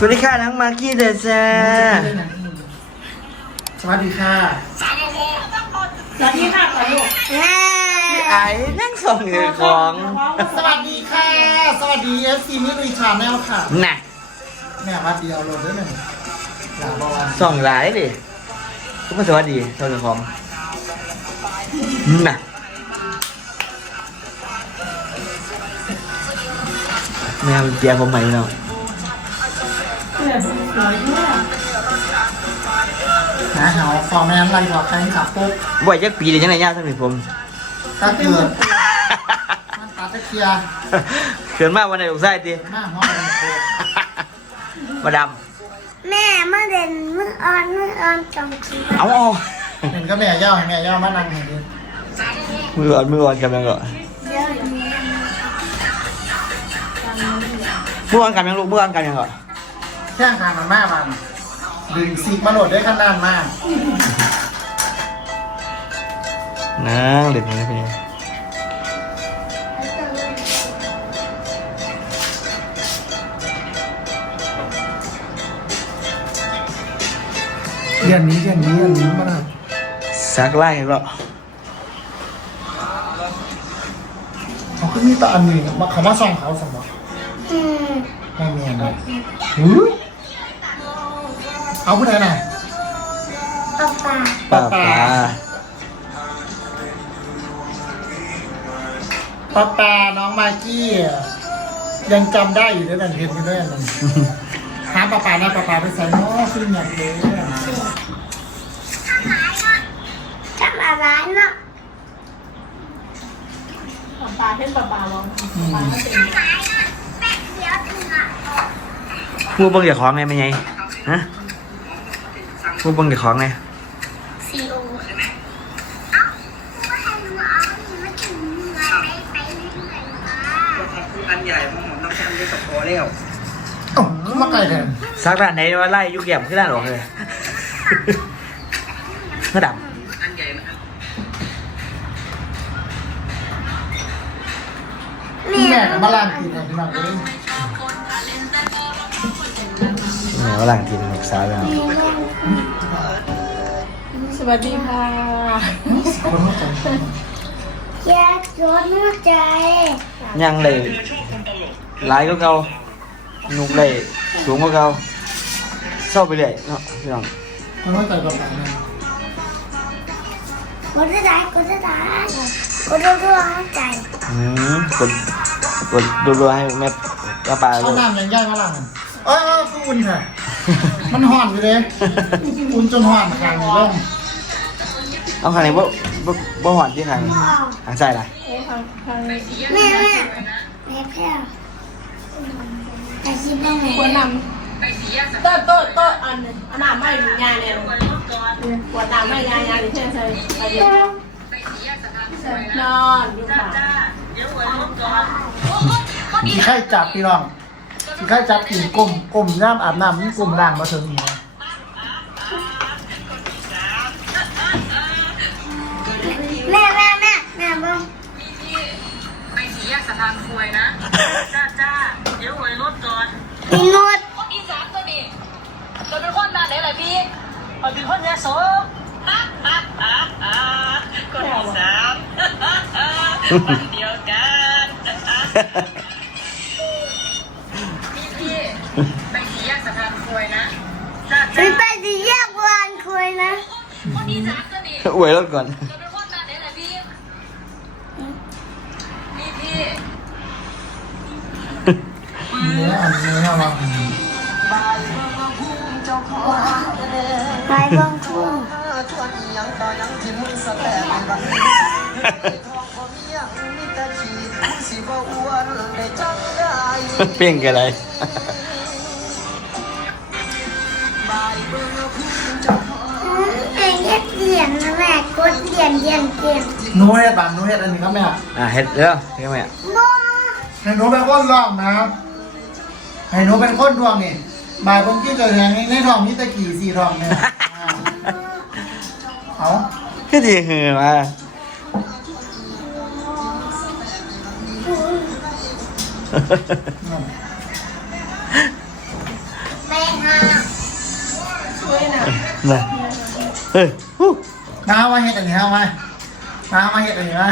สวัสดีค่ะน้องมากกี้เดชจ้าสวัสดีค่ะสวัสดีค่ะก่อนลูกไอ้นั่งส่งเงินของ สวัสดีค่ะ สวัสดีเอฟซีมิริชาแนลค่ะน่ะแม่วัดเดียวโหลดได้หนึ่งหลาบอลส่งหลายดิทุกคนสวัสดีส่งเงินของน่ะแม่เจียผมใหม่เนาะ นะเหาฟอร์แมนไล่บอกแข่งขับปุ๊บบ่อยจักปีเดียวจังไหนย่าสำหรับผม ถ้าเกิดมันตาตะเคียร์เขินมากวันไหนลูกไส้ตีหน้าห้องเลยโคมาดแม่เมื่อเด่นเมื่อออนเมื่อออนจงชีำเอาเอาเห็นก็แม่ย่าให้แม่ย่ามานั่งเห็นดิมืออ่อนมืออ่อนกันยังก่อนเดี๋ยวนี้มืออ่อนกันยังลูกมืออ่อนกันยังก่อน แข่งทางมันมากมันดึงซีกมาโหลดได้ขนาดมากนะเด็ดเลยพี่เรียนนี้เรียนนี้เรียนนี้มาหน่อยสักไล่ก็เขาขึ้นมีแตอันนี้มาเขามาส่องเขาสมบัติอืมไม่มีอะไรหือ เอาผู้ใดหน่อยป้าป้าป้าป้าป้าปาน้องมากกี้อะยังจำได้อยู่ด้วยกันเห็นอยู่ด้วยกันหาป้าปาหน้าป้าปาไปใส่น้อขึ้นอย่างเลยทำอะไรเนาะปลาปลาเช่นปลาปลาลองปลาก็เป็นเดี๋ยวถึงอะพูดเบังอย่าของไงไม่ไงฮะ พูดเบังอย่าของไงซีโอเอ้าไม่ให้มาเอาหนูมาถึงเมืองไปไปเรื่อยๆมาอันใหญ่ของหมอนน้ำตาลด้วยกับพอแล้วเอ้าขึ้นมาไกลแทนสักร้านไหนว่าไล่ยุกแยมขึ้นร้านหรอกเลยเมื่อดอันใหญ่มันแม่กับมาลานกินอะไรมาเองำเนี่ยว่าหลังทีมลูกสาวแล้ว สวัสดีค่ะคนเข้าใจแยกรถหัวใจยังเลยหลายก็เก่านุ่งเลยสูงก็เก่าเศร้าไปเลยเนาะพี่น้องคนเข้าใจกับไหนนะกดได้กดได้กดรัวๆหัวใจอืมกดกดดูๆให้แม่ป้าปาเอาเลยน้ำยังย่ายมาล่างกันเออคืออุ่นค่ะ มันห่อนอยู่เลยอุ่นจนห่อนกลางร่มเอาข้างไหนบ่บ่บ่หอนที่ข้างข้างซ้ายล่ะโอ้ทางทางนี้แม่แม่แม่แพ้วแต่คิดได้ไหมควรนำโต๊ะโต๊ะโต๊ะอันนึงอันน้ำไม่มีงานเนี่ยขวดน้ำไม่งานงานที่เช่นใส่ไปเดี๋ยวนอนอยู่ค่ะขี่ไข่จับพี่น้อง ขี่ไข่จับกินกลมกลมน้ำอาบน้ำมันกลมล่างมาถึงหัวแม่แม่แม่แม่บ้างไปสีแยกสะพานควยนะ จ้าจ้าเดี๋ยวหวยรถก่อนพี่นุชอีสานตัวนี้เราเป็นคนด้านไหนล่ะพี่เราเป็นคนยโสฮ่าฮ่าฮ่าฮ่าคนอีสานวันเดียวกันพี่พี่ไปสีแย กสะพานควยนะจ้าไปจ้าไปที่แยกวานคุยนะคนอีสานตัวนี้อวยรถก่อนเราเป็นคนด้านไหนล่ะพี่พี่พี่เนื้ออันนี้นะว่าไปบ้างคุณชวนอีหยังต่อหยังที่มึงสแตกในวันนี้ทองบ่มีหยังมีแต่ขี้มึงสิบ่อ้วนได้จังได้เปลี่ยนกันเลย เหรียญนะแม่กดเหรียญเหรียญเหรียญหนูเฮ็ดบานหนูเฮ็ดอันนี้ครับแม่อะเฮ็ดเด้อเฮ็ดไหมอะบ้าให้หนูเป็นคนร้องนะครับให้หนูเป็นคนดวงนี่บายผมกี้เกิดแหงในท้องมีตะกี่สี่ท้องเนี่ยอ่าเอาก็ดีคือมาไปนะเฮ้ยฮู้มาเอามาเฮ็ดอันนี้เอามามาเอามาเฮ็ดอันนี้มา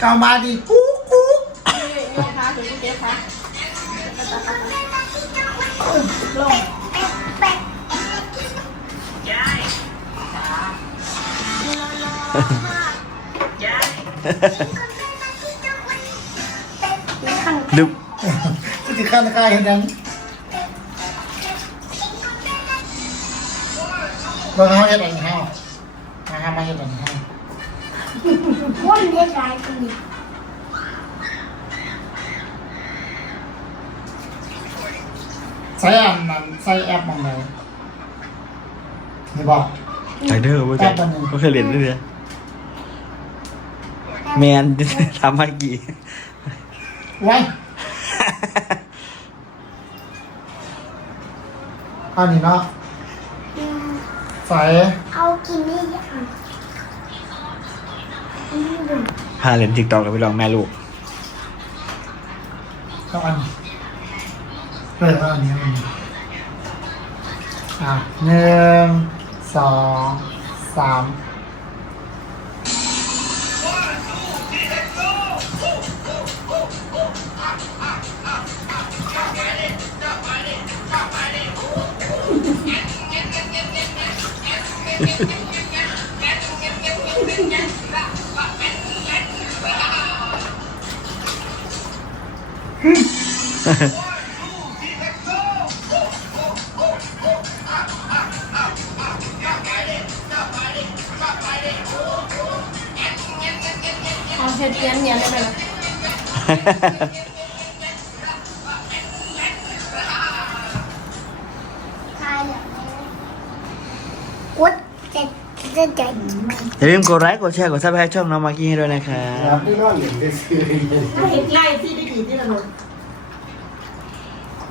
เกามาดีกุ๊กกุ๊กนี่นี่ค่ะถึงเจ๊ค่ะลงเป็ดยายยายดึบจะติดขั้นกายเห็นยังเราเอาเฮ็ดอันนี้ให้มาเอามาเฮ็ดอันนี้ให้วันเด็กหลายคนนี่ใช้อันนั้นใช้แอปมองไหนนี่บอกไทเดอร์เว้ยแอปอันหนึ่งก็เคยเรียนด้วยเนี่ยแมนทำมากี่ไว้อันนี้เนาะอืม ใส่เอากินนี่ยังอืมพาเรียนทิกตอกแล้วไปลองแม่ลูกก็อันนี้เปิดว่าอันนี้อันนี้อะหนึ่งสองสาม เอาเฮ็ดเนียนเนียนได้ไหมล่ะ จะใจอย่าลืมกดไลค์กดแชร์กดซับสไครต์ช่องน้องมากกี้ให้ด้วยนะครับนี่ก็เหรียญได้ซื้อถ้าเห็นไล่ที่ได้กี่ที่ละหนู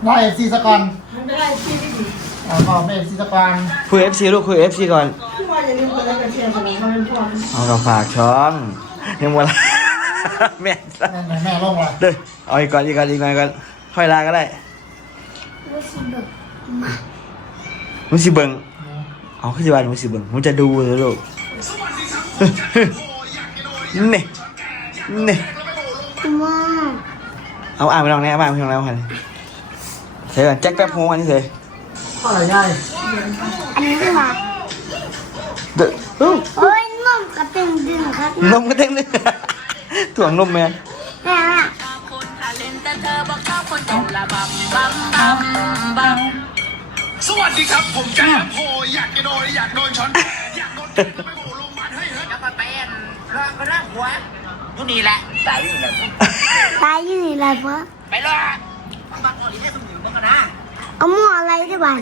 น้อยเอฟซีสกอนมันได้ไล่ที่ได้กี่เอาพอไม่เอฟซีสกอนคุย FC ลูกคุย FC ก่อนที่ว่าอย่าลืมกดไลค์กดแชร์สนับสนุนช่องเอากับฝากช่องยังหมดละแม่แม่ไหนแม่ลงว่ะเด้อเอาอีกก่อนอีกก่อนอีกก่อนอีกก่อนค่อยลาก็ได้รู้สึกแบบมามึงสิเบิ่ง เอาขึ้นสิบานมึงสิเบิ่งมึงจะดูเลยลูกนี่นี่ว้าวเอาอ่านไปลองแน่อ่านไปลองแล้วกันเสร็จก่อนแจ็คแป๊บโฮอันนี้เสร็จข้ออะไรย่ายอันนี้คือว่าเด้ออู้โอ้ยนมกระตึงดึงครับนมก็เต็มเลยถ่วงนมแม่แม่ สวัสดีครับ ผมแจ๊บโพอยากจะโดนอยากโดนช้อนแกะอยากโดนแกะไปโผล่ลงมันให้เฮ้ยแล้วก็ไปอันเรื่องเรื่องหัวอยู่นี่แหละตายอยู่นี่แหละตายอยู่นี่แหละเพราะไปเลยบางคนที่ได้สมุนบ้างนะเอาหม้ออะไรด้วยบ้าง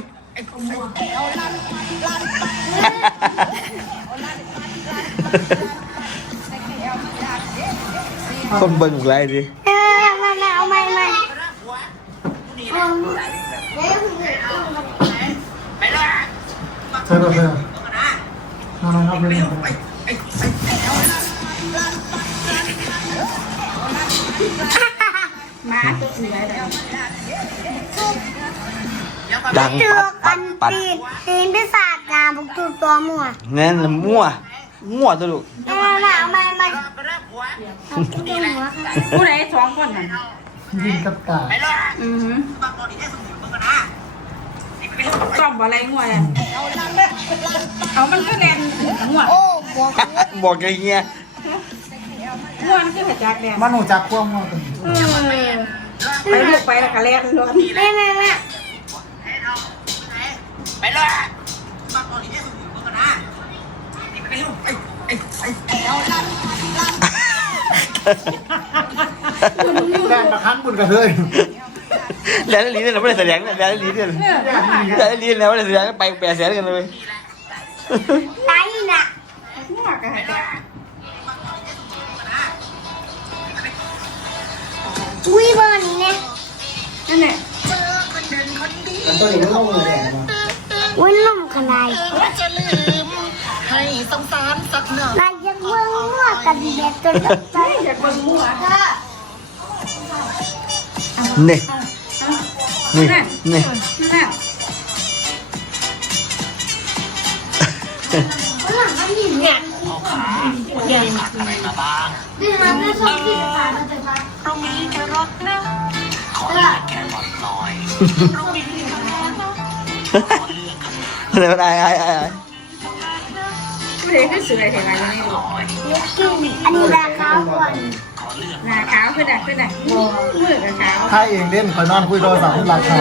คนเบิ่งไรดิ เออมาแม่เอาไม่ไม่เอา ไปเลย เธอเธอน้องๆครับเรื่องอะไรดังเจอปัดกัปัดปัดนตีนตีนพิศาจงาบุกตัวตัวมั่วนั่นมั่ว มั่วตัวลูกแม่แม่เอาไม่ไม่ไปเรื่องหัวเอาตัวหัวค่ะผู้ใดสองคนน่ะยิงกับตาไปเลยอือหือ ซ่อมอะไรงัวอะเอามันก็แดนงัวโอ้หัวบอกอย่างเงี้ยงัวมันคือหัวจักแดนมันหนูจักพวงมาเป็นเออไปลูกไปแล้วก็แล่นล้วนแม่แม่แม่ไปเลยบางคนที่ได้สมุนบ้างนะไปเรื่องไอ้ไอ้ไอ้แม่ประคันบุญกระเทย แล้วลีเนี่ยเราไม่ได้แสดงนี่ยแล้วลีเนี่ยแล้วลีเนี่ยไม่ได้แสดงไปแปดแสนกันเลยตายน่ะงัวก็หัวจักอุ้ยเบอร์นี้เนี่ยนั่นแหละมันตัวนี้มันลงเลยแหละอุ้ยนมขนาดจะลืมให้สงสารสักหน่อยนายยังเบิ่งมั่วกันเด็ดจนตายอยากเบิ่งงัวนี่ นี่นี่น่ะเนี่ยเนี่ยนี่มันไม่ชอบที่สถานแต่ว่าเรามีแค่รักนะขอเลือกแค่หลอดลอยเรามีแค่รักนะขอเลือกคำเร็วได้ไอ้ไอ้ไอ้ไม่ได้ขึ้นสื่ออะไรเห็นอะไรไม่รู้อันนี้ราคาก่อน หน้าขาวขึ้นอะขึ้นอะมือกับขาวถ้าเองเล่นคอยนอนคุยโทรศัพท์ที่ราคา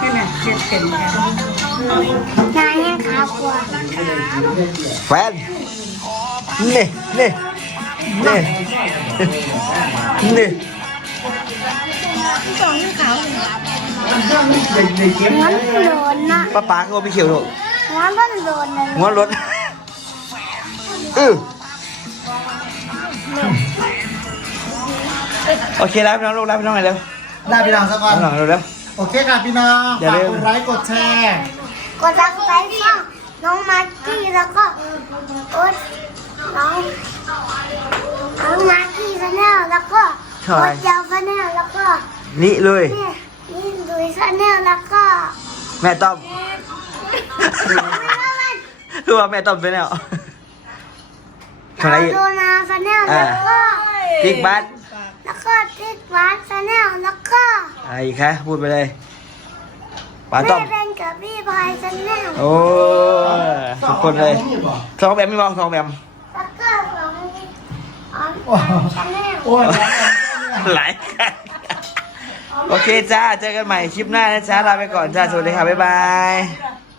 ขึ้นอะเจ็ดเข็มกันนายยังขาวกว่าแฟนนี่นี่นี่นี่งั้นโดนนะป้าป๋าก็ไปเขียวลูก งั้นก็โดนเลยงวนรถเออโอเคแล้วพี่น้องลูกแล้วพี่น้องไหนเร็วลาพี่น้องสักก่อนพี่น้องเร็วเร็ว โอเคค่ะพี่น้องอย่าฝากลืมกดไลค์กดแชร์กดซับสไครต์ช่องน้องมากกี้แล้วก็กดน้องน้องมากกี้ชาแนลแล้วก็กดยาวชาแนลแล้วก็นี่เลย เนี่ยนี่ดุยชาแนลแล้วก็แม่ต้อมไม่ว่ามัน คือว่าแม่ต้อมไปแล้วทำอะไรเอาอีก โดนาชาแนลแล้วก็ติ๊กบัสแล้วก็ติ๊กวัดชาแนลแล้วก็อะไรอีกคะพูดไปเลยป๋าต้อแม่มเป็นกับพี่พายชาแนลโอ้ทุกคนเลยสองแบบไม่มองสองแบบแล้วก็ของอ๋อชาแนลโอ้ยหลายกันโอเคจ้าเจอกันใหม่คลิปหน้านะจ้าลาไปก่อนจ้าสวัสดีค่ะบ๊ายบายเ